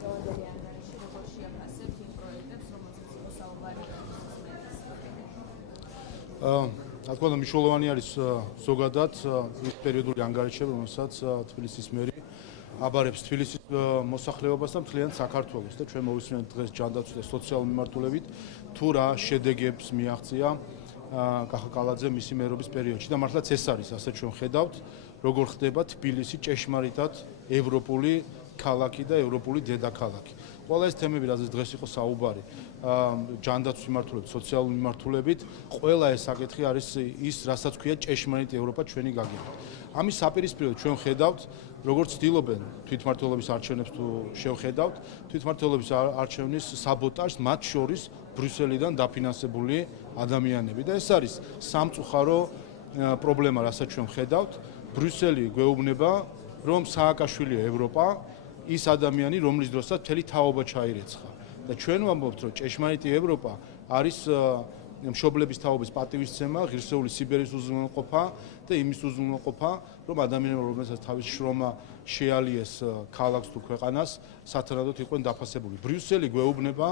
დღევანდელი ანგარიში როგორ შეაფასებთ იმ პროექტებს, რომელზეც იყო საუბარი რა თქმა უნდა, მნიშვნელოვანი არის ზოგადად ის პერიოდული ანგარიშები, რომელსაც თბილისის მერი აბარებს თბილისის მოსახლეობას და მთლიან საქართველოს და ჩვენ მოვისმენთ დღეს ჯანდაცვის და სოციალურ მიმართულებით თუ რა შედეგებს მიაღწია კახა კალაძე მისი მერობის პერიოდში და მართლაც ეს არის, ასე ჩვენ ხედავთ, როგორ ხდება თბილისი ჭეშმარიტად ევროპული ქალაქი და ევროპული დედაქალაქი. Ყველა ეს თემები, რაზეც დღეს იყო საუბარი, ჯანდაცვის მიმართულებით, სოციალურ მიმართულებით, ყველა ეს საკითხი არის ის, რასაც ქვია ჭეშმარიტი ევროპა ჩვენი გაგებით. ამის საპირისპიროდ ჩვენ ხედავთ, როგორც ცდილობენ თვითმმართველობის არჩევნებს თუ შევხედავთ, თვითმმართველობის არჩევნის საბოტაჟს, მათ შორის ბრიუსელიდან დაფინანსებული ადამიანები და ეს არის სამწუხარო პრობლემა, რასაც ჩვენ ხედავთ. ბრიუსელი გვეუბნება, რომ სააკაშვილია ევროპა, ის ადამიანი, რომლის დროსაც მთელი თაობა ჩაირეცხა. და ჩვენ ვამბობთ, რომ ჭეშმარიტი ევროპა არის მშობლების თაობის პატივისცემა, ღირსეული სიბერის უზრუნველყოფა და იმის უზრუნველყოფა, რომ ადამიანები, რომელსაც თავის შრომა შეალიეს ქალაქს თუ ქვეყანას, სათანადოდ იყვნენ დაფასებული. ბრიუსელი გვეუბნება,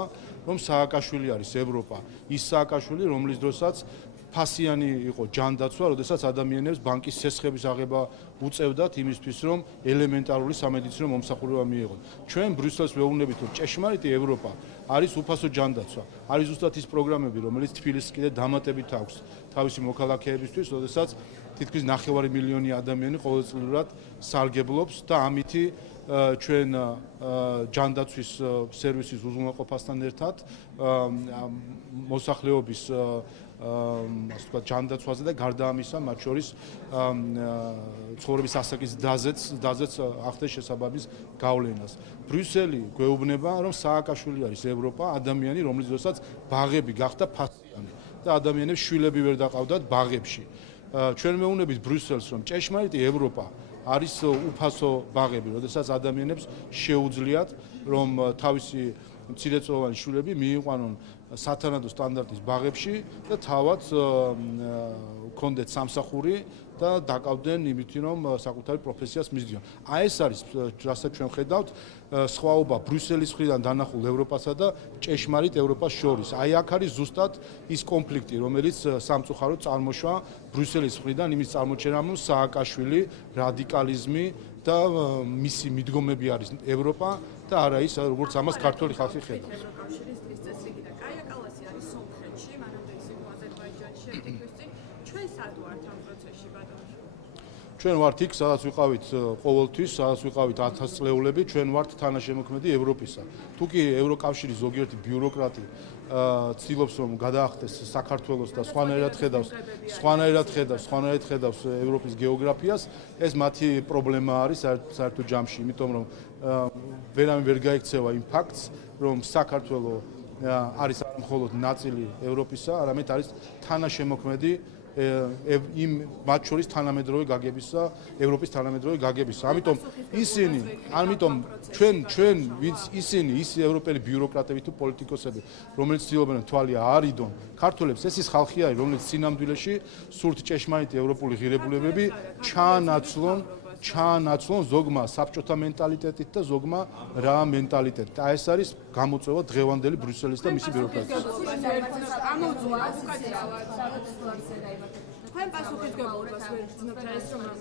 რომ სააკაშვილი არის ევროპა, ის სააკაშვილი, რომლის დროსაც ფასიანი იყო ჯანდაცვა, როდესაც ადამიანებს ბანკის სესხების აღება უწევდათ იმისთვის, რომ ელემენტარული სამედიცინო მომსახურება მიიღონ. ჩვენ ბრიუსელს ვეუბნებით, რომ ჭეშმარიტი ევროპა არის უფასო ჯანდაცვა, არის ზუსტად ის პროგრამები, რომელიც თბილისს კიდე დამატებით აქვს თავისი მოქალაქეებისთვის, როდესაც თითქმის 9 მილიონი ადამიანი ყოველწლიურად სარგებლობს და ამითი ჩვენ ჯანდაცვის სერვისის უზრუნველყოფასთან ერთად მოსახლეობის ასე ვთქვათ, ჯანდაცვაზე და გარდა ამისა, მათ შორის ცხოვრების ასაკის დაზეც ახდენს შესაბამის გავლენას. ბრიუსელი გვეუბნება, რომ სააკაშვილი არის ევროპა, ადამიანი, რომლის დროსაც ბაღები გახდა ფასიანი და ადამიანებს შვილები ვერ დაყავდათ ბაღებში. ჩვენ მეუბნებით ბრიუსელს, რომ ჭეშმარიტი ევროპა არის უფასო ბაღები, როდესაც ადამიანებს შეუძლიათ, რომ თავისი მცირეწლოვანი შვილები მიიყვანონ სათანადო სტანდარტის ბაღებში და თავად ჰქონდეთ სამსახური და დაკავდნენ იმითი, რომ საკუთარი პროფესიას მისდიონ. აი ეს არის, რასაც ჩვენ ხედავთ, სხვაობა ბრიუსელის მხრიდან დანახულ ევროპასა და ჭეშმარიტ ევროპას შორის. აი აქ არის ზუსტად ის კონფლიქტი, რომელიც სამწუხაროდ წარმოშვა ბრიუსელის მხრიდან იმის წარმოჩენამ, რომ სააკაშვილი, რადიკალიზმი და მისი მიდგომები არის ევროპა და არა ის, როგორც ამას ქართული ხალხი ხედავს. ჩვენ ვართ იქ, სადაც ვიყავით ყოველთვის, სადაც ვიყავით 1000 წლეულები, ჩვენ ვართ თანაშემოქმედი ევროპისა. თუ კი ევროკავშირის ზოგიერთი ბიუროკრატი ცდილობს რომ გადაახტეს საქართველოს და სხვანაირად ხედავს ევროპის გეოგრაფიას, ეს მათი პრობლემა არის საერთო ჯამში, იმიტომ რომ ვერავინ ვერ გაიქცევა იმ ფაქტს, რომ საქართველოს არის მხოლოდ ნაწილი ევროპისა, არამედ არის თანაშემოქმედი იმ მათ შორის თანამედროვე გაგებისა, ევროპის თანამედროვე გაგებისა. ამიტომ ჩვენ ვინც ისინი, ის ევროპელი ბიუროკრატები თუ პოლიტიკოსები, რომელიც ცდილობენ თვალი აარიდონ ქართველებს, ეს ის ხალხი არის, რომელიც სინამდვილეში სურთ ჭეშმარიტი ევროპული ღირებულებები ჩაანაცვლონ ზოგმა საბჭოთა მენტალიტეტით და ზოგმა რა მენტალიტეტით. აი ეს არის გამოწვევა დღევანდელი ბრიუსელის და მისი ბიუროკრატიის.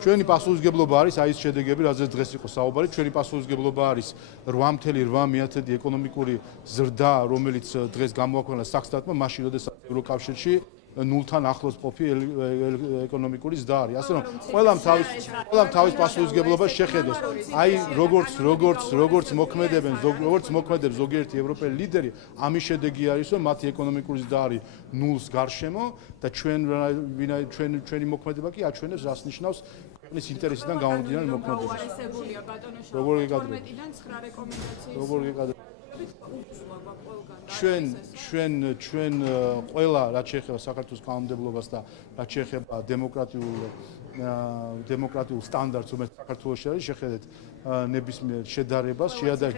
ჩვენი პასუხისგებლობა არის აი ეს შედეგები, რაზეც დღეს იყო საუბარი. ჩვენი პასუხისგებლობა არის 8.8% ეკონომიკური ზრდა, რომელიც დღეს გამოაქვეყნა სახსრატმა, მაშინ როდესაც ევროკავშირში ნულთან ახლოს ყოფი ეკონომიკური ზრდა არის. ასე რომ ყველამ თავის პასუხისგებლობას შეხედოს. აი როგორც მოქმედებს ზოგიერთი ევროპელი ლიდერი, ამის შედეგი არის, რომ მათი ეკონომიკური ზრდა არის ნულს გარშემო და ჩვენი მოქმედება კი აჩვენებს, რას ნიშნავს ქვეყნის ინტერესიდან გამომდინარე მოქმედება. როგორ გეკადრებთ? როგორ გეკადრებთ? ჩვენ ყველა რაც შეეხება საქართველოს კანონმდებლობას და რაც შეეხება დემოკრატიულ დემოკრატიულ სტანდარტს, რომელიც საქართველოში არის, შეხედეთ ნებისმიერ შედარებას, შეადარეთ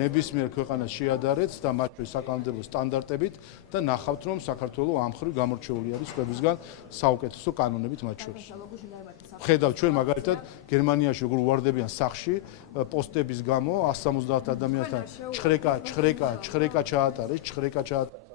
ნებისმიერ ქვეყანას შეადარეთ და მათ შორის საკანონმდებლო სტანდარტებით და ნახავთ, რომ საქართველო ამ მხრივ გამორჩეული არის სხვებისგან საუკეთესო კანონებით მათ შორის. ხედავთ ჩვენ მაგალითად გერმანიაში როგორ უვარდებიან სახში პოსტების გამო 170 ადამიანთან ჩხრეკა ჩაატარეს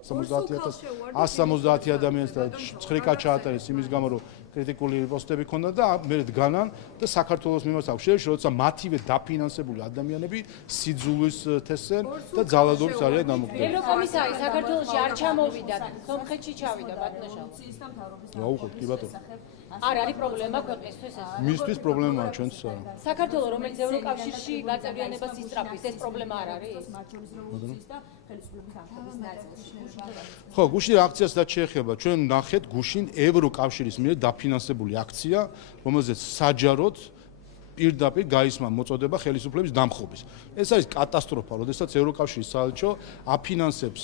170 ადამიანთან ჩხრეკა ჩაატარეს იმის გამო რომ კრიტიკული პოსტები ქონდა და მე დგანან და საქართველოს მიმართ აქვს შეშ როცა მათივე დაფინანსებული ადამიანები სიძულვის თესენ და ძალადობის არიან დამოკიდებული. ევროკომისარი საქართველოში არ ჩამოვიდა, სომხეთში ჩავიდა ბატონო. აუყოთ კი ბატონო. არ არის პრობლემა ქვეყნისთვის ეს. მისთვის პრობლემაა ჩვენც. საქართველოს რომელიც ევროკავშირში გაწევრიანებას ისწრაფვის, ეს პრობლემა არ არის? ხო, გუშინ აქციას რაც შეეხება, ჩვენ ნახეთ გუშინ ევროკავშირის მიერ დაფინანსებული აქცია, რომელზეც საჯაროდ პირდაპირ გაისმა მოწოდება ხელისუფლების დამხობის. ეს არის კატასტროფა, როდესაც ევროკავშირის საელჩო აფინანსებს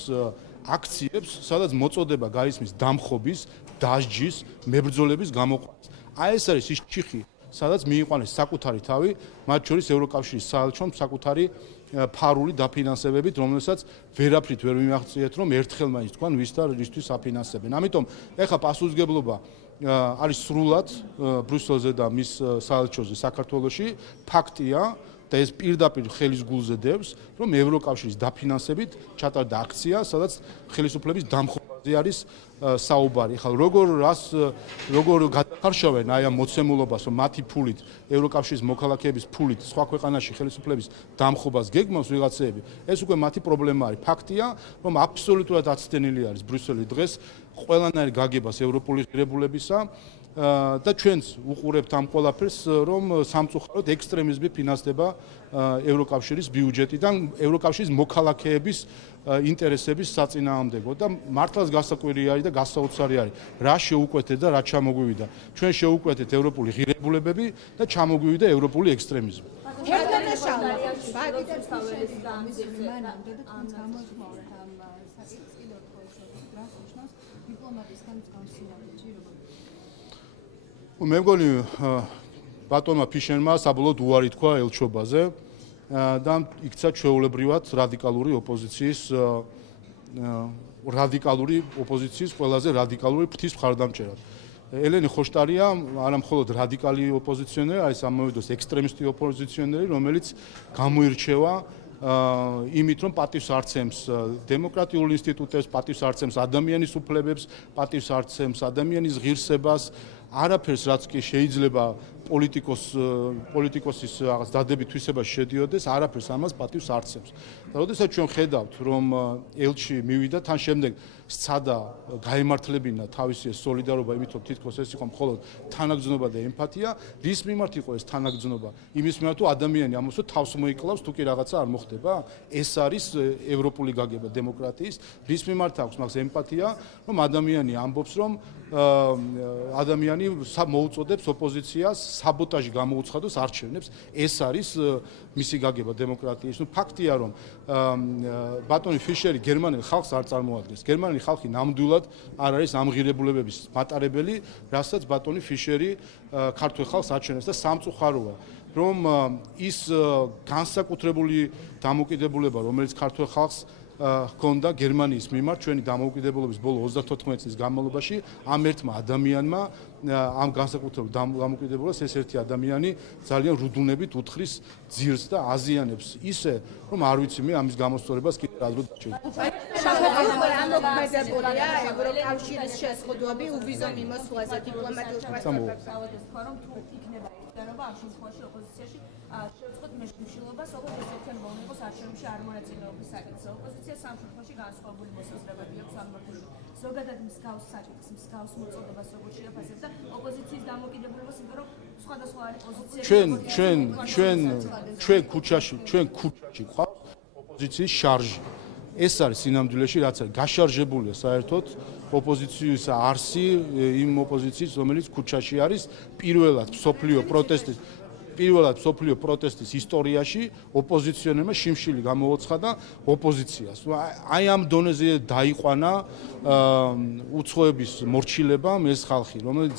აქციებს, სადაც მოწოდება გაისმის დამხობის, დასჯის, მებრძოლების გამოყვანას. აი ეს არის ის ჩიხი, სადაც მიიყვანეს საკუთარი თავი, მათ შორის ევროკავშირის საელჩომ საკუთარი ფარული დაფინანსებებით, რომელსაც ვერაფრით ვერ მიმაღწიეთ, რომ ერთხელ მაინც თქვან ვის და რისთვის აფინანსებენ. ამიტომ ეხა პასუხისგებლობა არის სრულად ბრიუსელზე და მის საელჩოზე საქართველოში. ფაქტია და ეს პირდაპირ ხელის გულზე დევს, რომ ევროკავშირის დაფინანსებით ჩატარდა აქცია, სადაც ხელისუფლების დამხობაზე არის საუბარი. ხალ როგორ გადახარშავენ აი ამ მოცემულობას, რომ მათი ფულით, ევროკავშირის მოქალაქეების ფულით სხვა ქვეყანაში ხელისუფლების დამხობას გეგმავს ვიღაცეები, ეს უკვე მათი პრობლემა არის. ფაქტია, რომ აბსოლუტურად აცდენილი არის ბრიუსელი დღეს ყველანაირ გაგებას ევროპული ღირებულებისა და ჩვენც უყურებთ ამ ყველაფერს, რომ სამწუხაროდ ექსტრემიზმი ფინანსდება ევროკავშირის ბიუჯეტიდან, ევროკავშირის მოქალაქეების ინტერესების საწინააღმდეგო და მართლაც გასაკვირი არის და გასაოცარი არის, რა შეუკვეთეთ და რა ჩამოგვივიდა. ჩვენ შეუკვეთეთ ევროპული ღირებულებები და ჩამოგვივიდა ევროპული ექსტრემიზმი. მე მგონი ბატონმა ფიშერმა საბოლოოდ უარი თქვა ელჩობაზე და იქცა ჩვეულებრივად რადიკალური ოპოზიციის ყველაზე რადიკალური ფრთის მხარდამჭერად. ელენი ხოშტარია არა მხოლოდ რადიკალი ოპოზიციონერი, არის ამავე დროს ექსტრემისტი ოპოზიციონერი, რომელიც გამოირჩევა იმით, რომ პატივს არცემს დემოკრატიულ ინსტიტუტებს, პატივს არცემს ადამიანის უფლებებს, პატივს არცემს ადამიანის ღირსებას, არაფერს რაც კი შეიძლება პოლიტიკოსის რაღაც დადებით თვისებაში შედიოდეს, არაფერს ამას პატივს არცემს. და როდესაც ჩვენ ხედავთ, რომ ელჩი მივიდა, თან შემდეგ სცადა გაემართლებინა თავისი სოლიდარობა, იმით რომ თითქოს ეს იყო მხოლოდ თანაგრძნობა და ემპათია, რის მიმართ იყო ეს თანაგრძნობა? იმის მიმართ, თუ ადამიანი ამოსო თავს მოიკლავს, თუ კი რაღაცა არ მოხდება? ეს არის ევროპული გაგება დემოკრატიის. რის მიმართ აქვს მაგას ემპათია, რომ ადამიანი ამბობს, რომ ადამიანი მოუწოდებს ოპოზიციას საბოტაჟი გამოუცხადოს არჩევნებს. ეს არის მისი გაგება დემოკრატიის. ნუ ფაქტია, რომ ბატონი ფიშერი გერმანელ ხალხს არ წარმოადგენს. გერმანელი ხალხი ნამდვილად არ არის ამ ღირებულებების მატარებელი, რასაც ბატონი ფიშერი ქართულ ხალხს აჩვენებს და სამწუხაროა, რომ ის განსაკუთრებული დამოკიდებულება, რომელიც ქართულ ხალხს ჰქონდა გერმანიის მიმართ ჩვენი დამოუკიდებლობის ბოლო 34 წლის განმავლობაში, ამ ერთმა ადამიანმა ამ განსაკუთრებულ დამოუკიდებლობას ეს ერთი ადამიანი ძალიან რუდუნებით უთხრის ძირს და აზიანებს ისე, რომ არ ვიცი მე ამის გამოსწორებას კიდევ რა დრო დაჭერა. ამოქმედებულია ევროკავშირის შეზღუდვები უვიზო მიმოსვლაზე დიპლომატიურ პროცესებში. რომ თუ იქნება ერთიანობა ამ შემთხვევაში ოპოზიციაში შევწყვეტ მეშიშილობას, როგორც ერთიანი მოუნიყოს არჩევნებში არ მონაწილეობის საკითხზე. ოპოზიცია სამ შემთხვევაში განსხვავებული მოსაზრებები აქვს ამბობილი. ზოგადად მსგავს საკითხს, მსგავს მოწოდებას როგორ შეაფასებს და ოპოზიციის დამოკიდებულებას, იმიტომ რომ სხვადასხვა არის პოზიციები. ჩვენ ქუჩაში ყავს ოპოზიციის შარჟი. ეს არის სინამდვილეში რაც არის გაშარჟებულია საერთოდ ოპოზიციის არსი იმ ოპოზიციის, რომელიც ქუჩაში არის პირველად მსოფლიო პროტესტის ისტორიაში ოპოზიციონერმა შიმშილი გამოუცხადა ოპოზიციას. აი ამ დონეზე დაიყვანა უცხოების მორჩილებამ ეს ხალხი, რომელიც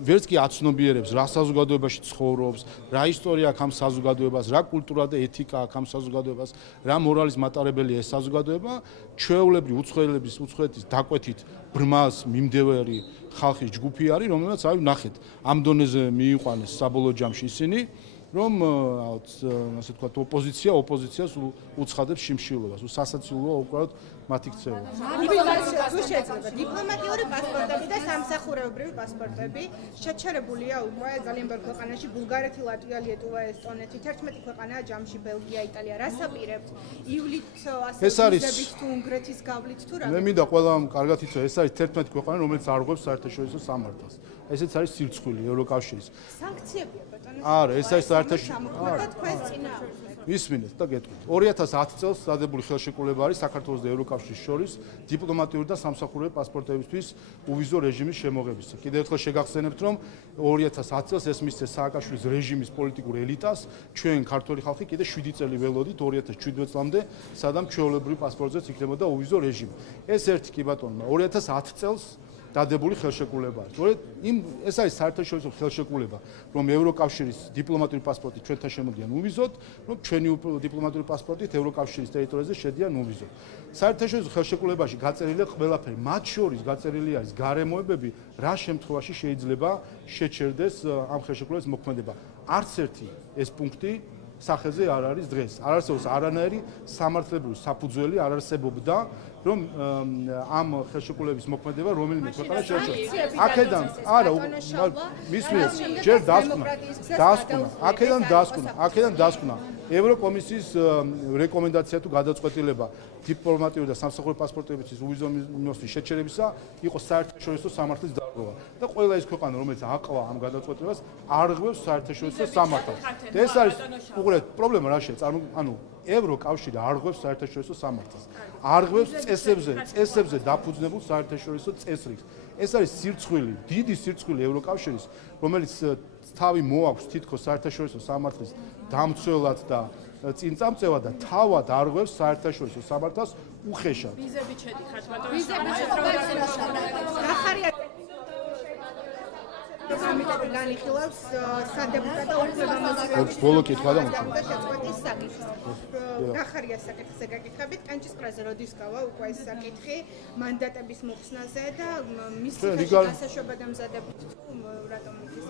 ვერც კი აცნობიერებს რა საზოგადოებაში ცხოვრობს, რა ისტორია აქვს ამ საზოგადოებას, რა კულტურა და ეთიკა აქვს ამ საზოგადოებას, რა მორალის მატარებელია ეს საზოგადოება, ჩვეულებრივ უცხოეთის დაკვეთით ბრმას მიმდევარი ხალხის ჯგუფი არის, რომელსაც აი ნახეთ, ამ დონეზე მიიყვანეს საბოლოო ჯამში ისინი, რომ ასე ვთქვათ, ოპოზიციას უცხადებს შიმშილობას, სასაცილოა უკრავდ მათი ქცევა. დიპლომატიური პასპორტები და სამსახურეობრივი პასპორტები შეჩერებულია უკვე ძალიან ბევრ ქვეყანაში, ბულგარეთი, ლატვია, ლიეტუვა, ესტონეთი, 11 ქვეყანაა ჯამში, ბელგია, იტალია. რას აპირებთ? ივლით ასე ვიზებით თუ უნგრეთის გავლით თუ რა? მე მინდა ყველამ კარგად იცოდე, ეს არის 11 ქვეყანა, რომელიც არღვევს საერთაშორისო სამართალს. ესეც არის სირცხვილი ევროკავშირის. სანქციებია ბატონო. არა, ეს არის საერთაშორისო. არა, თქვენს წინააღმდეგ. ისმინეთ და გეტყვით. 2010 წელს დადებული ხელშეკრულება არის საქართველოს და ევროკავშირის შორის დიპლომატიური და სამსახურეობრივი პასპორტებისთვის უვიზო რეჟიმის შემოღებისა. კიდევ ერთხელ შეგახსენებთ, რომ 2010 წელს ეს მისცეს სააკაშვილის რეჟიმის პოლიტიკურ ელიტას, ჩვენ ქართველი ხალხი კიდევ 7 წელი ველოდით 2017 წლამდე, სადამ ჩვეულებრივი პასპორტზეც იქნებოდა უვიზო რეჟიმი. ეს ერთი კი ბატონო, 2010 წელს დადებული ხელშეკრულებაა. ეს არის საერთაშორისო ხელშეკრულება, რომ ევროკავშირის დიპლომატიური პასპორტი ჩვენთან შემოდიან უვიზოდ, რომ ჩვენი დიპლომატიური პასპორტით ევროკავშირის ტერიტორიაზე შედიან უვიზოდ. საერთაშორისო ხელშეკრულებაში გაწერილია ყველაფერი, მათ შორის გაწერილი არის გარემოებები, რა შემთხვევაში შეიძლება შეჩერდეს ამ ხელშეკრულების მოქმედება. არც ერთი ეს პუნქტი სახეზე არ არის დღეს. არ არსებობს არანაირი სამართლებრივი საფუძველი არ არსებობდა, რომ ამ ხელშეკრულების მოქმედება რომელიმე ქვეყანა შეჩერდეს. აქედან არა, მისმენთ, ჯერ აქედან დასკვნა. ევროკომისიის რეკომენდაცია თუ გადაწყვეტილება დიპლომატიური და სამსახურეობრივი პასპორტების უვიზო მიმოსვლის შეჩერებისა იყო საერთაშორისო სამართლის დარღვევა და ყველა ეს ქვეყანა, რომელიც აყვა ამ გადაწყვეტილებას, არღვევს საერთაშორისო სამართალს. ეს არის უყურეთ, პრობლემა რა შეიძლება, ანუ ევროკავშირი არღვევს საერთაშორისო სამართალს. არღვევს წესებზე დაფუძნებულ საერთაშორისო წესრიგს. ეს არის სირცხვილი, დიდი სირცხვილი ევროკავშირის, რომელიც თავი მოაქვს თითქოს საერთაშორისო სამართლის დამცველად და წინწამწევად და თავად არღვევს საერთაშორისო სამართალს უხეშად. ვიზები შედიხართ ბატონო. კომიტეტი განიხილავს სადეპუტატო უფლებამოსილების ბოლო კითხვა და შეწყვეტის საკითხს. გახარია საკითხზე გაკითხებით, კანჭისყრაზე როდის გავა უკვე ეს საკითხი მანდატების მოხსნაზე და მის გასაშვებად ამზადებით თუ რატომ იცის?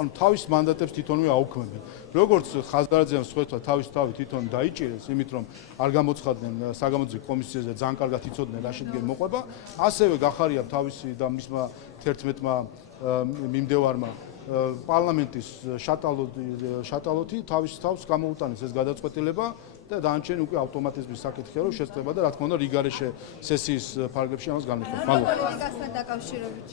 ანუ თავის მანდატებს თვითონვე აუქმებენ. როგორც ხაზდარაძეამ სწორედ თავის თავი თვითონ დაიჭირეს, იმით რომ არ გამოცხადდნენ საგამოძიებო კომისიაზე ძალიან კარგად იცოდნენ რა შედგენ მოყვება, ასევე გახარია თავისი და მისმა 11-მა მიმდევარმა პარლამენტის შატალოთი თავის თავს გამოუტანეს ეს გადაწყვეტილება და დანარჩენი უკვე ავტომატიზმის საკითხია რომ შეწყვეტება და რა თქმა უნდა რიგარეშე სესიის ფარგლებში ამას განიხილავს. მადლობა. გასთან დაკავშირებით